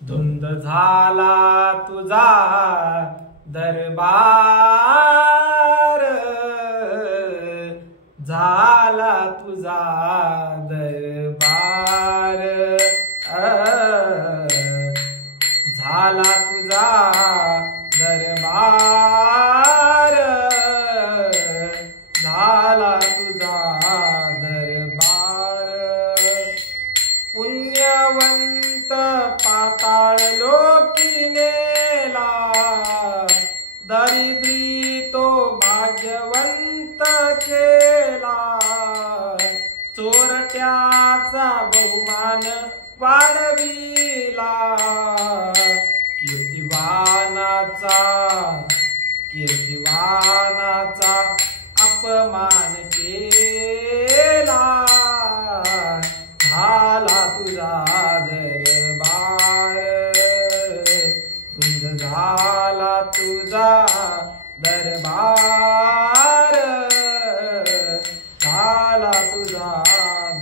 धुंद झाला तुझा दरबार, झाला तुझा दरबार, झाला तुझा दरबार, झाला तुझा दरबार। पुण्यवंत पाताळ लोकी नेला, दरिद्री तो भाग्यवंत केला। चोरट्याचा बहुमान वाढविला, कीर्तिवानाचा अपमान केला। झाला तुझा दरबार, धुंद झाला तुझा दरबार, झाला तुझा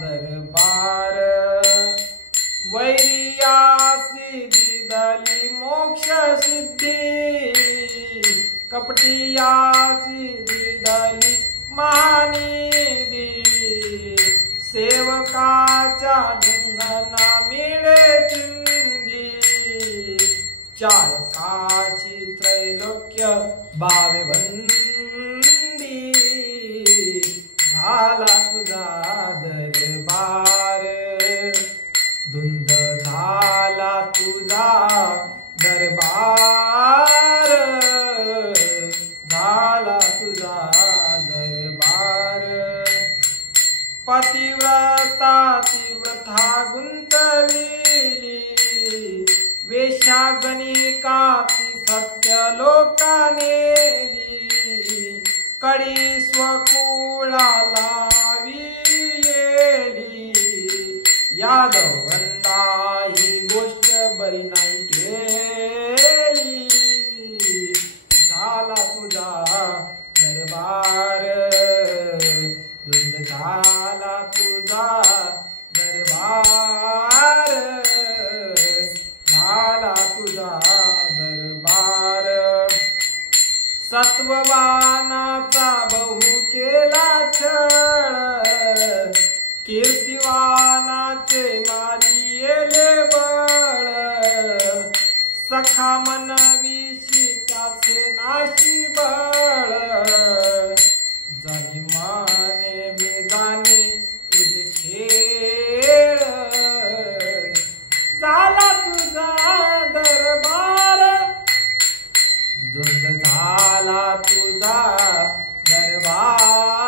दरबार। वैरियासी दिदली मोक्ष सिद्धी, कपटियासी दिदली महानिधी। सेवकाच्या ढुंगणा मिळे चिंधी, चारकाशी त्रैलोक्य बावे बंदी। झाला तुझा दरबार, धुंद झाला तुझा दरबार, झाला तुझा दरबार। पतिव्रता तीव्रता गुंतविली, वेश्यागणिकाची सत्य लोकानेली। कडी स्वकुळाला वियेली, यादवंदा ही गोष्ट बरी नाही केली। झाला तुझा दरबार, धुंद झाला तुझा दरबार, झाला तुझा दरबार। सत्ववानाचा बहु केला छळ, कीर्तिवानाचे मारिले बळ। सखा मनविषी त्याचे नाशी बळ, जाणी माने मी जाणे तुझे खेळ। झाला तुझा दरबार, धुंद झाला तुझा दरबार,